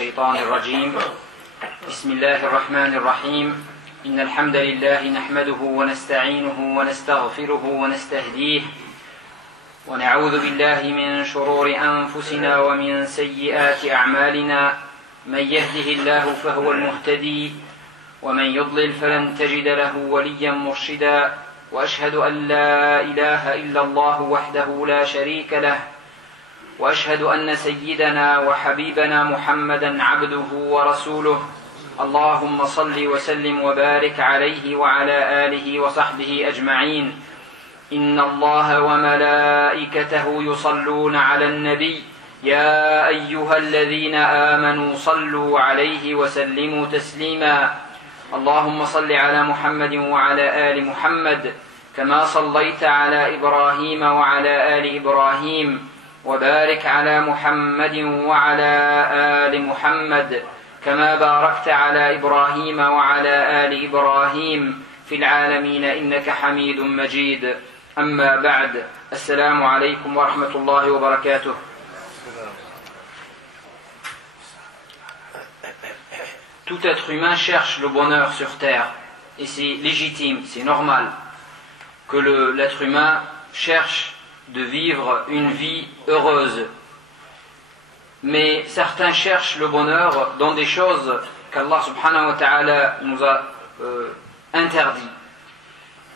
الشيطان الرجيم بسم الله الرحمن الرحيم إن الحمد لله نحمده ونستعينه ونستغفره ونستهديه ونعوذ بالله من شرور أنفسنا ومن سيئات أعمالنا من يهده الله فهو المهتدي ومن يضلل فلن تجد له وليا مرشدا وأشهد أن لا إله إلا الله وحده لا شريك له وأشهد أن سيدنا وحبيبنا محمدا عبده ورسوله اللهم صل وسلم وبارك عليه وعلى آله وصحبه أجمعين إن الله وملائكته يصلون على النبي يا أيها الذين آمنوا صلوا عليه وسلموا تسليما اللهم صل على محمد وعلى آل محمد كما صليت على إبراهيم وعلى آل إبراهيم وبارك على محمد وعلى آل محمد كما باركت على إبراهيم وعلى آل إبراهيم في العالمين إنك حميد مجيد أما بعد السلام عليكم ورحمة الله وبركاته. Tout être humain cherche le bonheur sur terre et c'est légitime, c'est normal que l'être humain cherche de vivre une vie heureuse. Mais certains cherchent le bonheur dans des choses qu'Allah subhanahu wa ta'ala nous a interdit.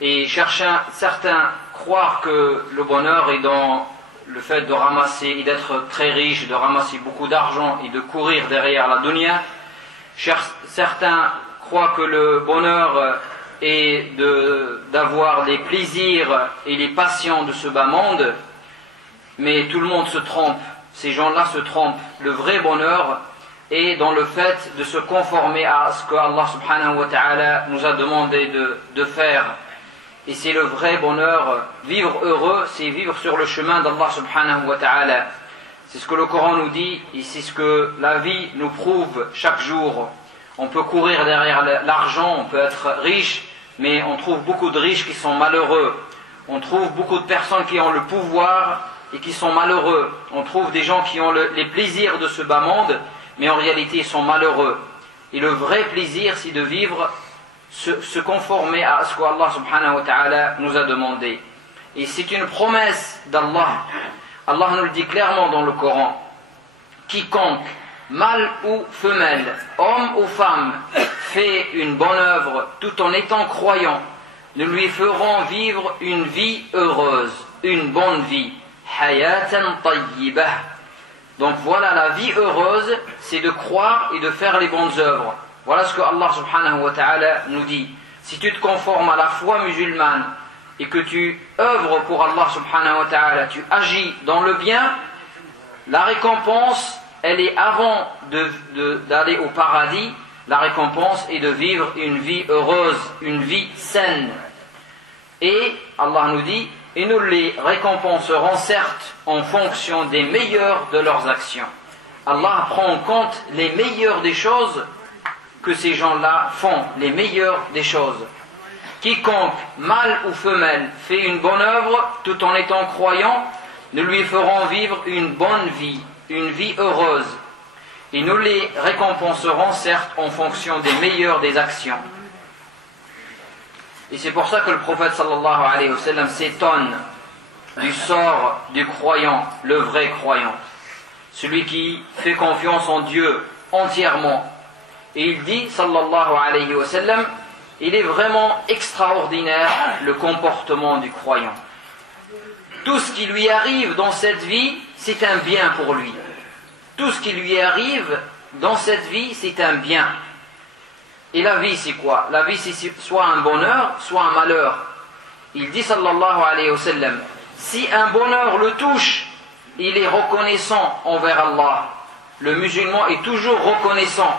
Et certains croient que le bonheur est dans le fait de ramasser et d'être très riche, de ramasser beaucoup d'argent et de courir derrière la dunya. Certains croient que le bonheur est d'avoir les plaisirs et les passions de ce bas monde, mais tout le monde se trompe, ces gens-là se trompent. Le vrai bonheur est dans le fait de se conformer à ce que Allah subhanahu wa ta'ala nous a demandé de faire. Et c'est le vrai bonheur, vivre heureux, c'est vivre sur le chemin d'Allah subhanahu wa ta'ala. C'est ce que le Coran nous dit et c'est ce que la vie nous prouve chaque jour. On peut courir derrière l'argent, on peut être riche, mais on trouve beaucoup de riches qui sont malheureux. On trouve beaucoup de personnes qui ont le pouvoir et qui sont malheureux. On trouve des gens qui ont les plaisirs de ce bas monde, mais en réalité ils sont malheureux. Et le vrai plaisir, c'est de vivre, se conformer à ce qu'Allah subhanahu wa ta'ala nous a demandé. Et c'est une promesse d'Allah. Allah nous le dit clairement dans le Coran. Quiconque, mâle ou femelle, homme ou femme, fait une bonne œuvre tout en étant croyant, nous lui ferons vivre une vie heureuse, une bonne vie. Hayatan tayyibah. Donc voilà, la vie heureuse, c'est de croire et de faire les bonnes œuvres. Voilà ce que Allah subhanahu wa ta'ala nous dit. Si tu te conformes à la foi musulmane et que tu œuvres pour Allah subhanahu wa ta'ala, tu agis dans le bien, la récompense, elle est avant d'aller au paradis, la récompense est de vivre une vie heureuse, une vie saine. Et Allah nous dit, et nous les récompenserons certes en fonction des meilleures de leurs actions. Allah prend en compte les meilleures des choses que ces gens-là font, les meilleures des choses. Quiconque, mâle ou femelle, fait une bonne œuvre tout en étant croyant, nous lui ferons vivre une bonne vie, une vie heureuse. Et nous les récompenserons certes en fonction des meilleures des actions. Et c'est pour ça que le prophète sallallahu alayhi wa sallam s'étonne du sort du croyant, le vrai croyant. Celui qui fait confiance en Dieu entièrement. Et il dit sallallahu alayhi wa sallam, il est vraiment extraordinaire le comportement du croyant. Tout ce qui lui arrive dans cette vie, c'est un bien pour lui. Tout ce qui lui arrive dans cette vie, c'est un bien. Et la vie, c'est quoi? La vie, c'est soit un bonheur, soit un malheur. Il dit sallallahu alayhi wa sallam, si un bonheur le touche, il est reconnaissant envers Allah. Le musulman est toujours reconnaissant.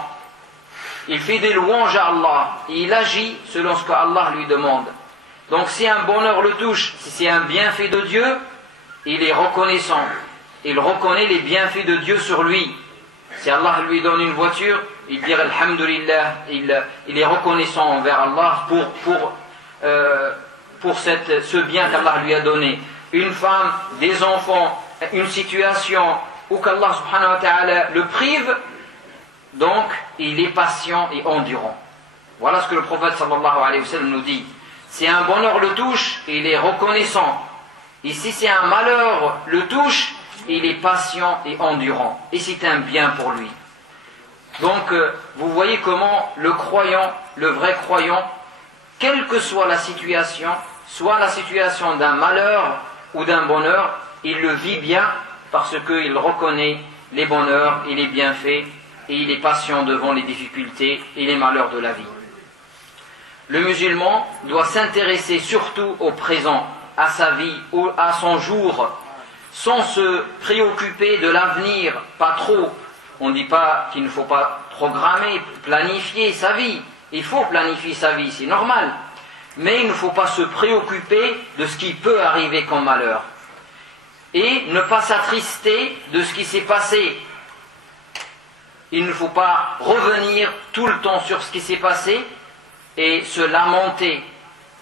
Il fait des louanges à Allah et il agit selon ce que Allah lui demande. Donc si un bonheur le touche, si c'est un bienfait de Dieu, il est reconnaissant. Il reconnaît les bienfaits de Dieu sur lui. Si Allah lui donne une voiture, il dit Alhamdulillah, il est reconnaissant envers Allah pour ce bien qu'Allah lui a donné. Une femme, des enfants, une situation où qu'Allah subhanahu wa ta'ala le prive, donc il est patient et endurant. Voilà ce que le prophète sallallahu alayhi wa sallam nous dit. Si un bonheur le touche, il est reconnaissant. Et si c'est un malheur le touche, il est patient et endurant. Et c'est un bien pour lui. Donc, vous voyez comment le croyant, le vrai croyant, quelle que soit la situation, soit la situation d'un malheur ou d'un bonheur, il le vit bien parce qu'il reconnaît les bonheurs et les bienfaits et il est patient devant les difficultés et les malheurs de la vie. Le musulman doit s'intéresser surtout au présent, à sa vie, ou à son jour, sans se préoccuper de l'avenir, pas trop. On ne dit pas qu'il ne faut pas programmer, planifier sa vie. Il faut planifier sa vie, c'est normal. Mais il ne faut pas se préoccuper de ce qui peut arriver comme malheur. Et ne pas s'attrister de ce qui s'est passé. Il ne faut pas revenir tout le temps sur ce qui s'est passé et se lamenter.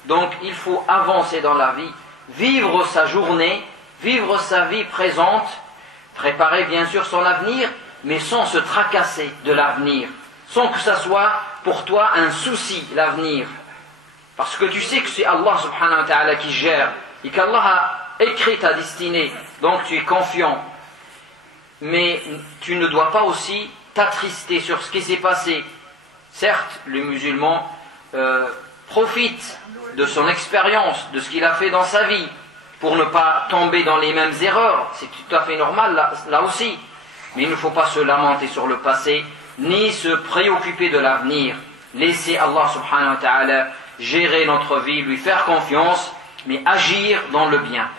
Donc il faut avancer dans la vie, vivre sa journée, vivre sa vie présente, préparer bien sûr son avenir, mais sans se tracasser de l'avenir, sans que ça soit pour toi un souci, l'avenir. Parce que tu sais que c'est Allah subhanahu wa ta'ala qui gère, et qu'Allah a écrit ta destinée, donc tu es confiant. Mais tu ne dois pas aussi t'attrister sur ce qui s'est passé. Certes, le musulman profite de son expérience, de ce qu'il a fait dans sa vie, pour ne pas tomber dans les mêmes erreurs, c'est tout à fait normal là aussi. Mais il ne faut pas se lamenter sur le passé, ni se préoccuper de l'avenir. Laisser Allah subhanahu wa ta'ala gérer notre vie, lui faire confiance, mais agir dans le bien.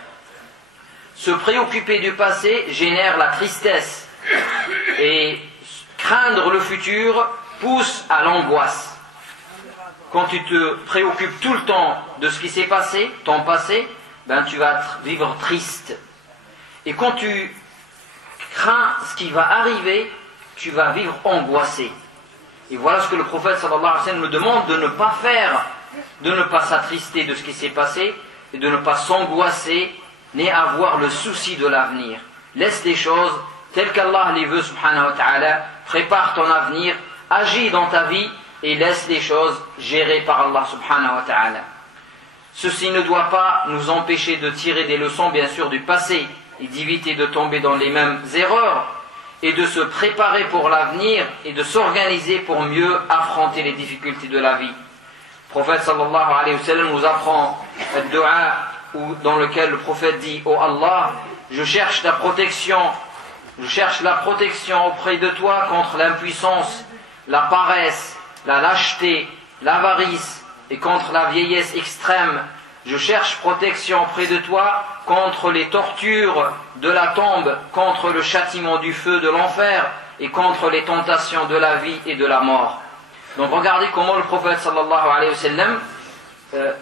Se préoccuper du passé génère la tristesse, et craindre le futur pousse à l'angoisse. Quand tu te préoccupes tout le temps de ce qui s'est passé, ton passé, ben tu vas vivre triste. Et quand tu crains ce qui va arriver, tu vas vivre angoissé. Et voilà ce que le prophète sallallahu alayhi wa sallam nous demande de ne pas faire, de ne pas s'attrister de ce qui s'est passé, et de ne pas s'angoisser, ni avoir le souci de l'avenir. Laisse les choses telles qu'Allah les veut subhanahu wa ta'ala, prépare ton avenir, agis dans ta vie, et laisse les choses gérées par Allah subhanahu wa ta'ala. Ceci ne doit pas nous empêcher de tirer des leçons bien sûr du passé et d'éviter de tomber dans les mêmes erreurs et de se préparer pour l'avenir et de s'organiser pour mieux affronter les difficultés de la vie. Le prophète sallallahu alayhi wa sallam nous apprend un dua dans lequel le prophète dit « Oh Allah, je cherche la protection auprès de toi contre l'impuissance, la paresse, la lâcheté, l'avarice et contre la vieillesse extrême. Je cherche protection auprès de toi contre les tortures de la tombe, contre le châtiment du feu de l'enfer et contre les tentations de la vie et de la mort. » Donc regardez comment le prophète sallallahu alayhi wa sallam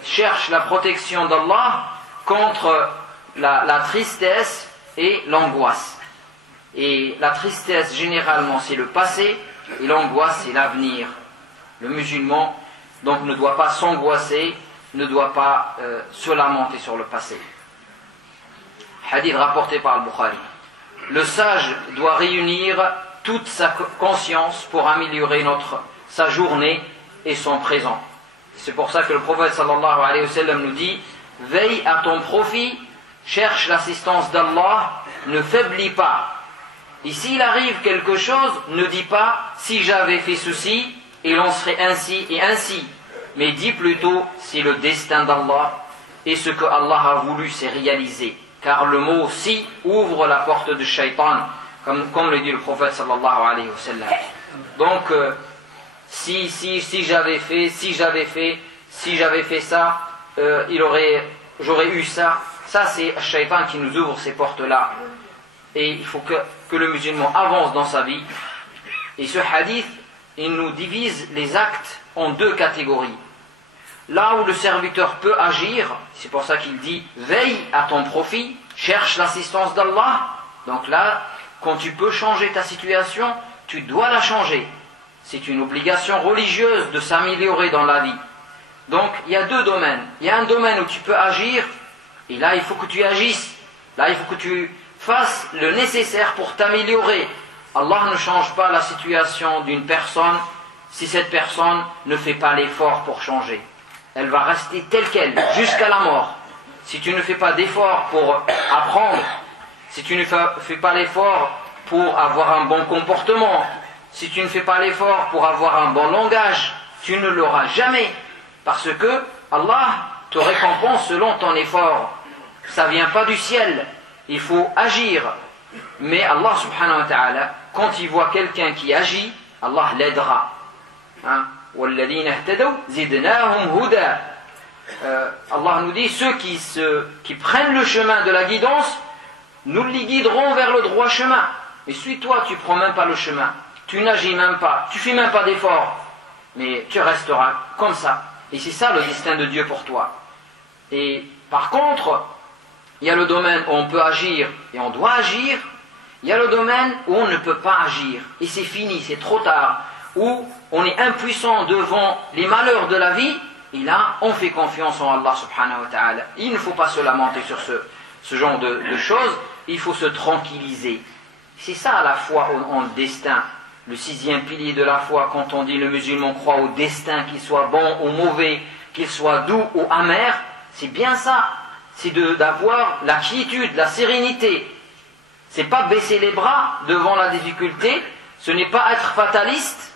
cherche la protection d'Allah contre la tristesse et l'angoisse. Et la tristesse généralement c'est le passé et l'angoisse c'est l'avenir. Le musulman donc ne doit pas s'angoisser, ne doit pas se lamenter sur le passé. Hadith rapporté par Al-Bukhari. Le sage doit réunir toute sa conscience pour améliorer sa journée et son présent. C'est pour ça que le prophète sallallahu alayhi wa sallam nous dit « Veille à ton profit, cherche l'assistance d'Allah, ne faiblis pas. Et s'il arrive quelque chose, ne dis pas « Si j'avais fait ceci, il en serait ainsi et ainsi ». Mais dis plutôt « C'est le destin d'Allah et ce que Allah a voulu c'est réalisé ». Car le mot « si » ouvre la porte du shaitan, comme le dit le prophète sallallahu alayhi wa sallam. Donc, si j'avais fait ça, j'aurais eu ça. Ça c'est le shaitan qui nous ouvre ces portes-là. Et il faut que le musulman avance dans sa vie. Et ce hadith, il nous divise les actes en deux catégories. Là où le serviteur peut agir, c'est pour ça qu'il dit « Veille à ton profit, cherche l'assistance d'Allah ». Donc là, quand tu peux changer ta situation, tu dois la changer. C'est une obligation religieuse de s'améliorer dans la vie. Donc il y a deux domaines. Il y a un domaine où tu peux agir, et là il faut que tu agisses. Là il faut que tu fasses le nécessaire pour t'améliorer. Allah ne change pas la situation d'une personne si cette personne ne fait pas l'effort pour changer. Elle va rester telle qu'elle, jusqu'à la mort. Si tu ne fais pas d'effort pour apprendre, si tu ne fais pas l'effort pour avoir un bon comportement, si tu ne fais pas l'effort pour avoir un bon langage, tu ne l'auras jamais. Parce que Allah te récompense selon ton effort. Ça ne vient pas du ciel. Il faut agir. Mais Allah subhanahu wa ta'ala, quand il voit quelqu'un qui agit, Allah l'aidera. وَالَّذِينَ اهْتَدَوْا زِدْنَاهُمْ هُدًى. Allah nous dit, ceux qui prennent le chemin de la guidance, nous les guiderons vers le droit chemin. Mais si toi tu ne prends même pas le chemin, tu n'agis même pas, tu ne fais même pas d'effort, mais tu resteras comme ça. Et c'est ça le destin de Dieu pour toi. Et par contre, il y a le domaine où on peut agir et on doit agir. Il y a le domaine où on ne peut pas agir. Et c'est fini, c'est trop tard. Où on est impuissant devant les malheurs de la vie. Et là, on fait confiance en Allah subhanahu wa ta'ala. Il ne faut pas se lamenter sur ce genre de choses. Il faut se tranquilliser. C'est ça la foi en le destin. Le 6e pilier de la foi, quand on dit le musulman croit au destin, qu'il soit bon ou mauvais, qu'il soit doux ou amer, c'est bien ça. C'est d'avoir la quiétude, la sérénité. C'est pas baisser les bras devant la difficulté. Ce n'est pas être fataliste.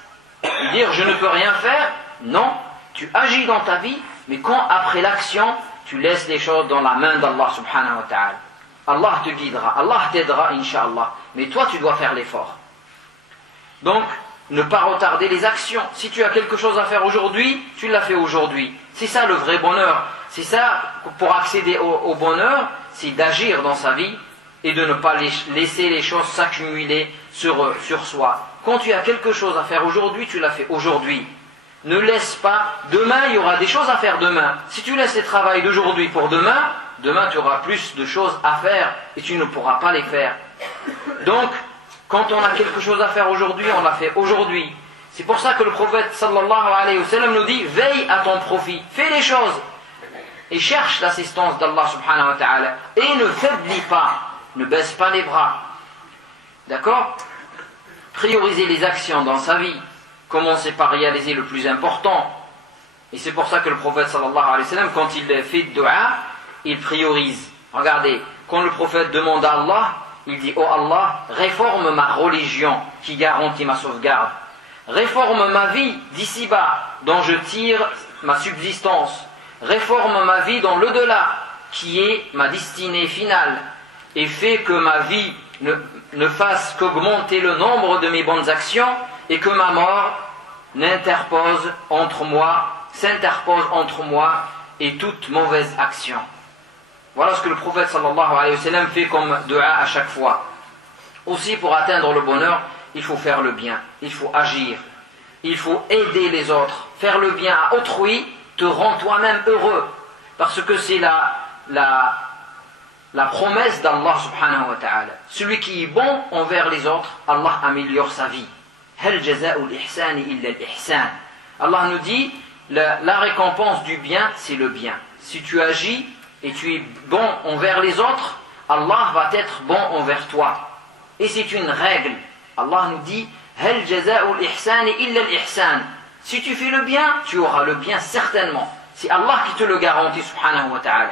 Dire je ne peux rien faire. Non, tu agis dans ta vie, mais quand après l'action, tu laisses les choses dans la main d'Allah subhanahu wa ta'ala. Allah te guidera, Allah t'aidera, incha'Allah. Mais toi, tu dois faire l'effort. Donc, ne pas retarder les actions. Si tu as quelque chose à faire aujourd'hui, tu l'as fait aujourd'hui. C'est ça le vrai bonheur. C'est ça, pour accéder au bonheur, c'est d'agir dans sa vie et de ne pas laisser les choses s'accumuler sur soi. Quand tu as quelque chose à faire aujourd'hui, tu l'as fait aujourd'hui. Ne laisse pas, demain il y aura des choses à faire demain. Si tu laisses les travails d'aujourd'hui pour demain, demain tu auras plus de choses à faire et tu ne pourras pas les faire. Donc, quand on a quelque chose à faire aujourd'hui, on l'a fait aujourd'hui. C'est pour ça que le prophète sallallahu alayhi wa sallam nous dit, veille à ton profit, fais les choses et cherche l'assistance d'Allah subhanahu wa ta'ala et ne faiblis pas, ne baisse pas les bras. D'accord? Prioriser les actions dans sa vie. Commencer par réaliser le plus important. Et c'est pour ça que le prophète sallallahu alayhi wa sallam, quand il fait dua, il priorise. Regardez, quand le prophète demande à Allah, il dit, oh Allah, réforme ma religion qui garantit ma sauvegarde. Réforme ma vie d'ici-bas, dont je tire ma subsistance. Réforme ma vie dans l'au-delà, qui est ma destinée finale. Et fais que ma vie ne fasse qu'augmenter le nombre de mes bonnes actions et que ma mort s'interpose entre moi et toute mauvaise action. Voilà ce que le prophète sallallahu alayhi wa sallam fait comme dua à chaque fois. Aussi, pour atteindre le bonheur, il faut faire le bien, il faut agir, il faut aider les autres. Faire le bien à autrui te rend toi-même heureux, parce que c'est la promesse d'Allah subhanahu wa ta'ala. Celui qui est bon envers les autres, Allah améliore sa vie. Hal jaza'ul ihsani illa al-ihsan. Allah nous dit, la récompense du bien, c'est le bien. Si tu agis et tu es bon envers les autres, Allah va être bon envers toi. Et c'est une règle. Allah nous dit, hal jaza'ul ihsani illa al-ihsan. Si tu fais le bien, tu auras le bien certainement. C'est Allah qui te le garantit, subhanahu wa ta'ala.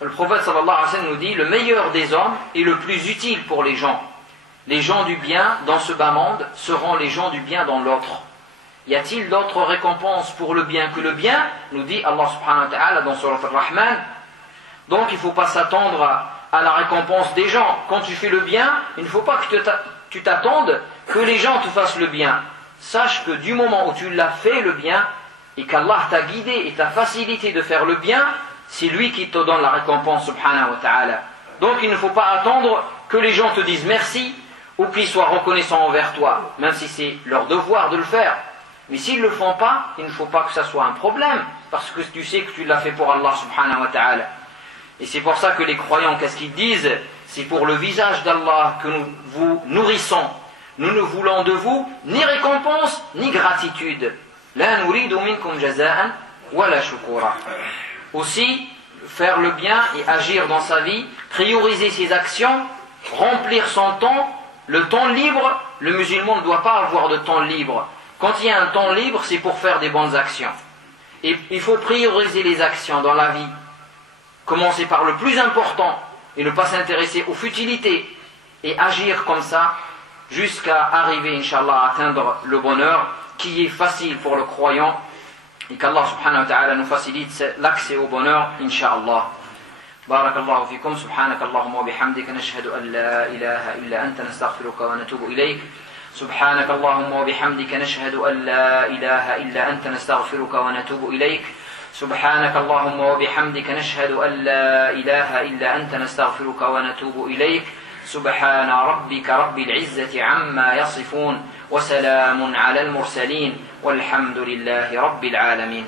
Le prophète sallallahu alayhi wa sallam nous dit, le meilleur des hommes est le plus utile pour les gens. Les gens du bien dans ce bas monde seront les gens du bien dans l'autre. Y a-t-il d'autres récompenses pour le bien que le bien? Nous dit Allah subhanahu wa ta'ala dans Surat Ar-Rahman. Donc il ne faut pas s'attendre à la récompense des gens. Quand tu fais le bien, il ne faut pas que tu t'attendes que les gens te fassent le bien. Sache que du moment où tu l'as fait le bien, et qu'Allah t'a guidé et t'a facilité de faire le bien, c'est lui qui te donne la récompense subhanahu wa ta'ala. Donc il ne faut pas attendre que les gens te disent merci ou qu'ils soient reconnaissants envers toi, même si c'est leur devoir de le faire. Mais s'ils ne le font pas, il ne faut pas que ça soit un problème, parce que tu sais que tu l'as fait pour Allah subhanahu wa ta'ala. Et c'est pour ça que les croyants, qu'est-ce qu'ils disent? C'est pour le visage d'Allah que nous vous nourrissons. Nous ne voulons de vous ni récompense, ni gratitude. La nuridu minkum jaza'an wala shukura. Aussi, faire le bien et agir dans sa vie, prioriser ses actions, remplir son temps, le temps libre, le musulman ne doit pas avoir de temps libre. Quand il y a un temps libre, c'est pour faire des bonnes actions. Et il faut prioriser les actions dans la vie. Commencer par le plus important et ne pas s'intéresser aux futilités et agir comme ça jusqu'à arriver, Inch'Allah, à atteindre le bonheur qui est facile pour le croyant et qu'Allah subhanahu wa ta'ala nous facilite l'accès au bonheur, Inch'Allah. بارك الله فيكم سبحانك اللهم وبحمدك نشهد أن لا إله إلا أنت نستغفرك ونتوب إليك سبحانك اللهم وبحمدك نشهد أن لا إله إلا أنت نستغفرك ونتوب إليك سبحانك اللهم وبحمدك نشهد أن لا إله إلا أنت نستغفرك ونتوب إليك سبحان ربك رب العزة عما يصفون وسلام على المرسلين والحمد لله رب العالمين